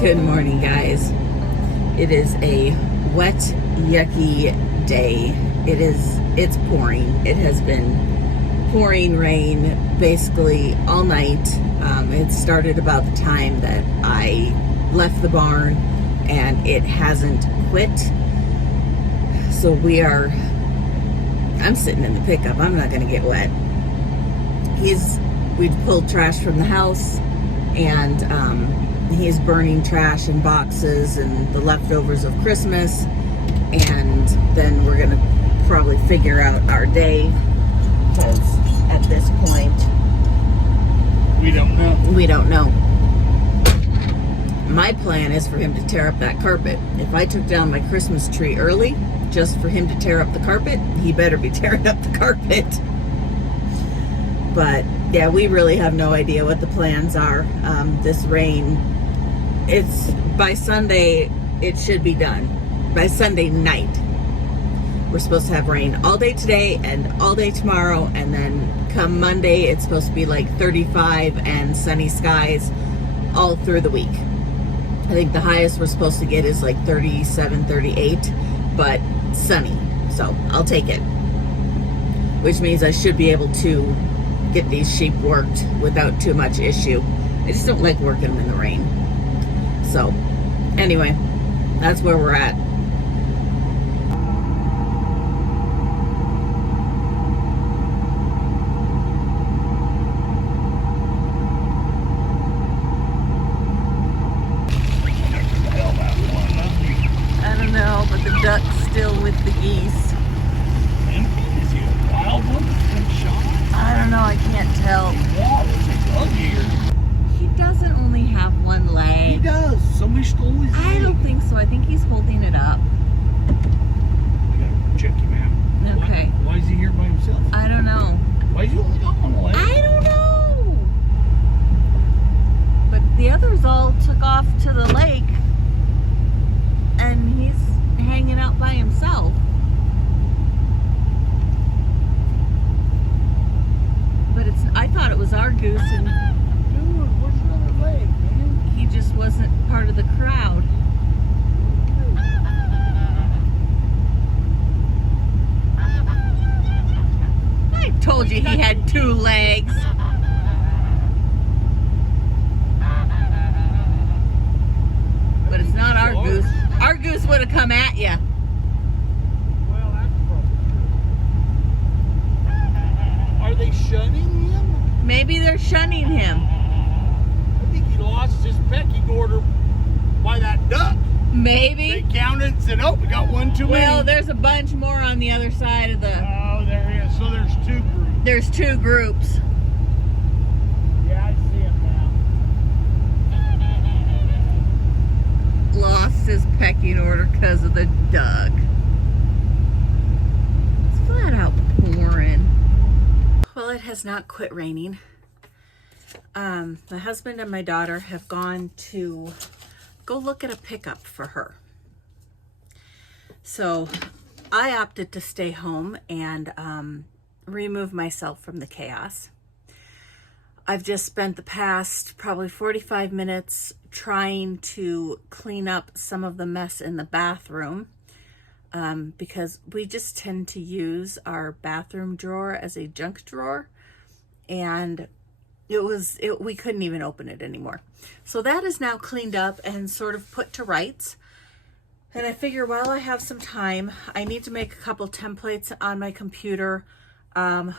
Good morning, guys. It is a wet, yucky day. It's pouring. It has been pouring rain basically all night. It started about the time that I left the barn and it hasn't quit. So I'm sitting in the pickup. I'm not going to get wet. We'd pulled trash from the house and he's burning trash in boxes and the leftovers of Christmas, and then we're gonna probably figure out our day, because at this point we don't know. My plan is for him to tear up that carpet. If I took down my Christmas tree early just for him to tear up the carpet, he better be tearing up the carpet. But yeah, we really have no idea what the plans are. This rain, by Sunday, it should be done. By Sunday night. We're supposed to have rain all day today and all day tomorrow, and then come Monday, it's supposed to be like 35 and sunny skies all through the week. I think the highest we're supposed to get is like 37, 38, but sunny. So I'll take it. Which means I should be able to get these sheep worked without too much issue. I just don't like working them in the rain. So anyway, that's where we're at. I don't know, but the duck's still with the geese. Is he a wild one that's been shot? I don't know, I can't tell. Wow, there's a bug here. He doesn't only have one leg. He does. Somebody stole his leg. I don't think so. I think he's holding it up. We gotta check him out. Okay. Why is he here by himself? I don't know. Why is he only got one leg? I don't know. But the others all took off to the lake, and he's hanging out by himself. But I thought it was our goose, and Dude, where's your other leg, man? he just wasn't part of the crowd. I told you he had two legs. But it's not our goose. Our goose would have come at you. Well, that's probably true. Are they shunning him? Maybe they're shunning him. I think he lost his pecking order by that duck. Maybe. They counted and said, oh, we got one too many. Well, there's a bunch more on the other side of the... Oh, there is. So there's two groups. There's two groups. Yeah, I see him now. Lost his pecking order because of the duck. It's flat out pouring. Well, it has not quit raining. My husband and my daughter have gone to go look at a pickup for her. So I opted to stay home and remove myself from the chaos. I've just spent the past probably 45 minutes trying to clean up some of the mess in the bathroom, because we just tend to use our bathroom drawer as a junk drawer, and we couldn't even open it anymore. So that is now cleaned up and sort of put to rights. And I figure while I have some time, I need to make a couple templates on my computer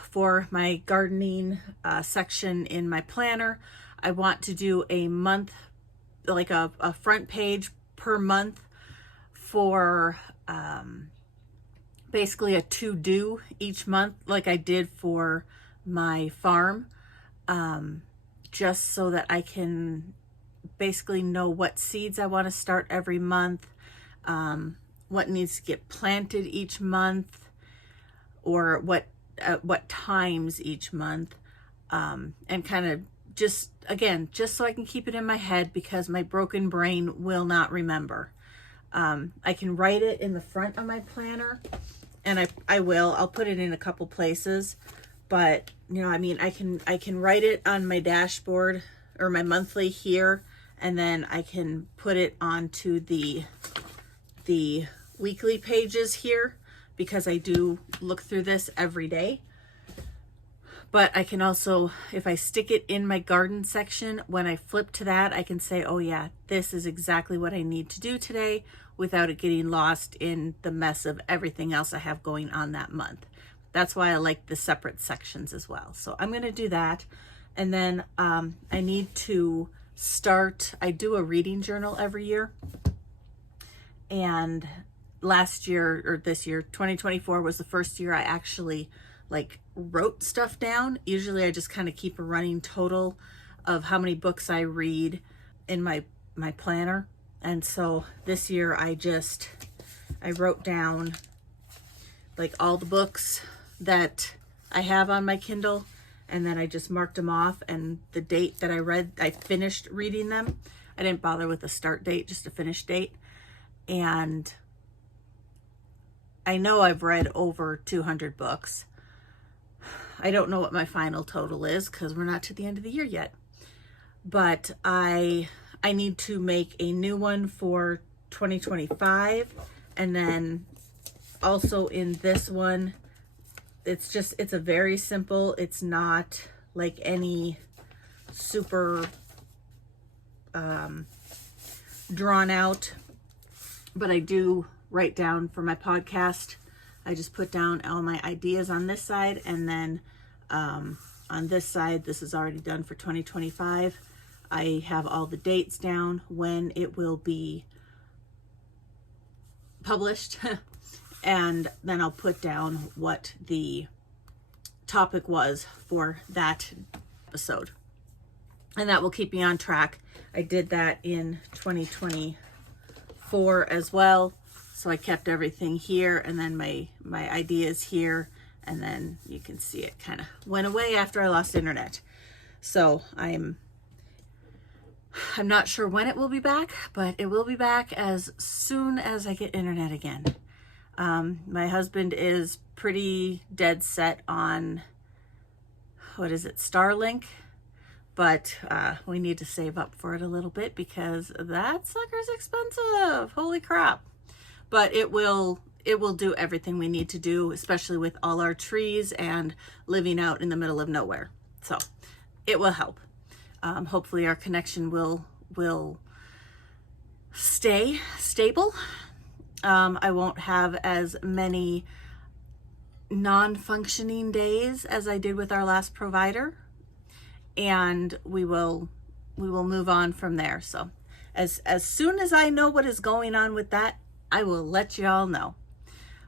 for my gardening section in my planner. I want to do a month, like a front page per month for basically a to-do each month, like I did for my farm, just so that I can basically know what seeds I want to start every month, what needs to get planted each month, or what times each month, and kind of just so I can keep it in my head, because my broken brain will not remember. I can write it in the front of my planner, and I'll put it in a couple places, but I can write it on my dashboard or my monthly here, and then I can put it onto the weekly pages here, because I do look through this every day. But I can also, if I stick it in my garden section, when I flip to that, I can say, oh yeah, this is exactly what I need to do today, without it getting lost in the mess of everything else I have going on that month. That's why I like the separate sections as well. So I'm going to do that. And then I need to start, I do a reading journal every year. And last year, or this year, 2024 was the first year I actually like wrote stuff down. Usually I just kind of keep a running total of how many books I read in my planner. And so this year I wrote down like all the books that I have on my Kindle, and then I just marked them off, and the date that I finished reading them. I didn't bother with a start date, just a finish date. And I know I've read over 200 books. I don't know what my final total is, because we're not to the end of the year yet. But I need to make a new one for 2025. And then also in this one, it's a very simple, it's not like any super drawn out, but I do write down for my podcast. I just put down all my ideas on this side, and then on this side, this is already done for 2025. I have all the dates down, when it will be published, and then I'll put down what the topic was for that episode. And that will keep me on track. I did that in 2024 as well. So I kept everything here, and then my ideas here, and then you can see it kind of went away after I lost internet. So I'm not sure when it will be back, but it will be back as soon as I get internet again. My husband is pretty dead set on, what is it, Starlink, but we need to save up for it a little bit, because that sucker's expensive. Holy crap. But it will do everything we need to do, especially with all our trees and living out in the middle of nowhere. So it will help. Hopefully our connection will stay stable. I won't have as many non-functioning days as I did with our last provider, and we will move on from there. So as soon as I know what is going on with that, I will let you all know.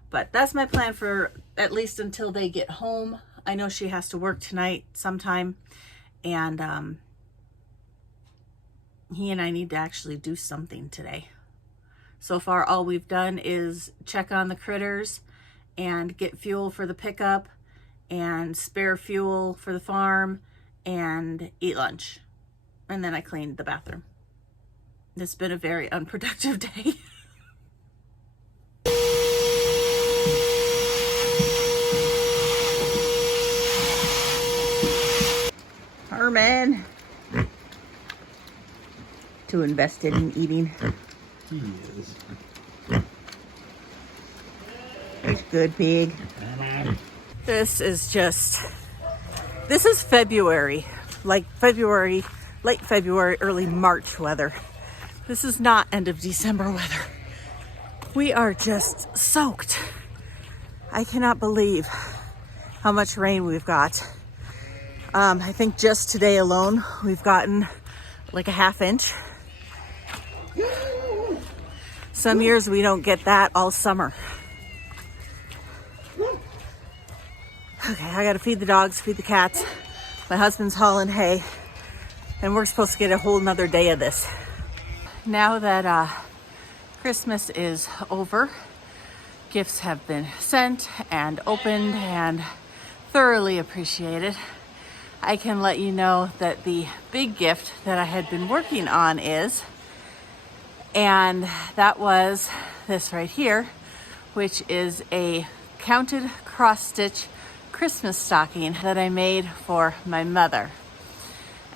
But that's my plan for at least until they get home. I know she has to work tonight sometime, and he and I need to actually do something today. So far, all we've done is check on the critters and get fuel for the pickup and spare fuel for the farm and eat lunch. And then I cleaned the bathroom. It's been a very unproductive day. Herman. Too invested in eating. He is. He's good pig. This is February. Like February, late February, early March weather. This is not end of December weather. We are just soaked. I cannot believe how much rain we've got. I think just today alone, we've gotten like a half inch. Some years we don't get that all summer. Okay, I gotta feed the dogs, feed the cats. My husband's hauling hay, and we're supposed to get a whole nother day of this. Now that Christmas is over, gifts have been sent and opened and thoroughly appreciated, I can let you know that the big gift that I had been working on is, and that was this right here, which is a counted cross-stitch Christmas stocking that I made for my mother.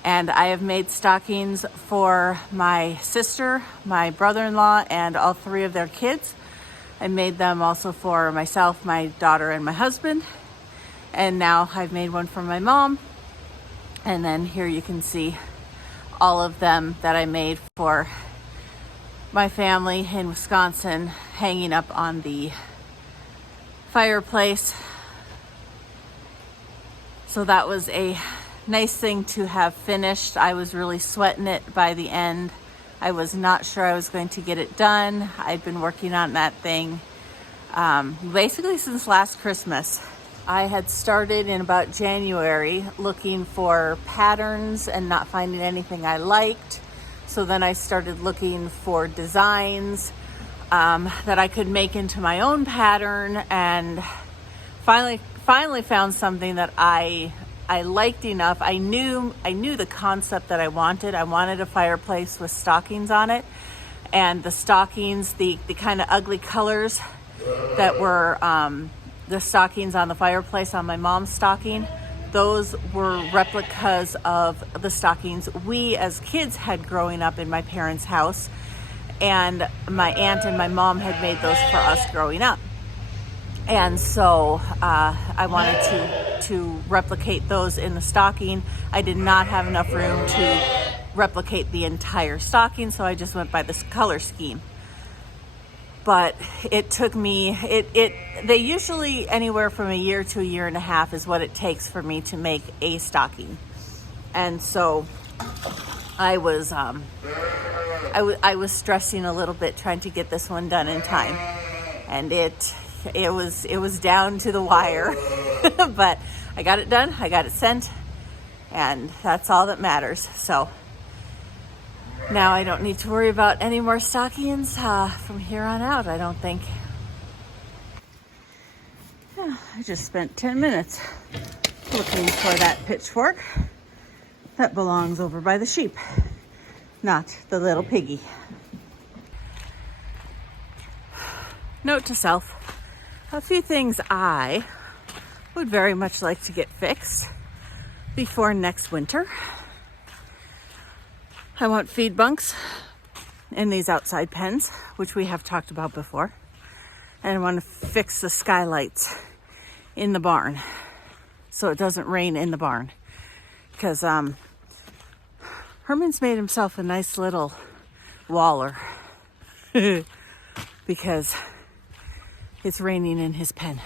And I have made stockings for my sister, my brother-in-law, and all 3 of their kids. I made them also for myself, my daughter, and my husband. And now I've made one for my mom. And then here you can see all of them that I made for my family in Wisconsin hanging up on the fireplace. So that was a nice thing to have finished. I was really sweating it by the end. I was not sure I was going to get it done. I'd been working on that thing basically since last Christmas. I had started in about January looking for patterns and not finding anything I liked. So then I started looking for designs that I could make into my own pattern, and finally found something that I liked enough. I knew the concept that I wanted. I wanted a fireplace with stockings on it, and the stockings, the kind of ugly colors that were the stockings on the fireplace on my mom's stocking, those were replicas of the stockings we as kids had growing up in my parents' house, and my aunt and my mom had made those for us growing up. And so I wanted to replicate those in the stocking. I did not have enough room to replicate the entire stocking, so I just went by this color scheme. But it took me, they usually anywhere from a year to a year and a half is what it takes for me to make a stocking. And so I was stressing a little bit trying to get this one done in time. And it was down to the wire, but I got it done. I got it sent, and that's all that matters. So now I don't need to worry about any more stockings from here on out, I don't think. Yeah, I just spent 10 minutes looking for that pitchfork that belongs over by the sheep, not the little piggy. Note to self, a few things I would very much like to get fixed before next winter. I want feed bunks in these outside pens, which we have talked about before. And I want to fix the skylights in the barn so it doesn't rain in the barn. Because Herman's made himself a nice little waller because it's raining in his pen.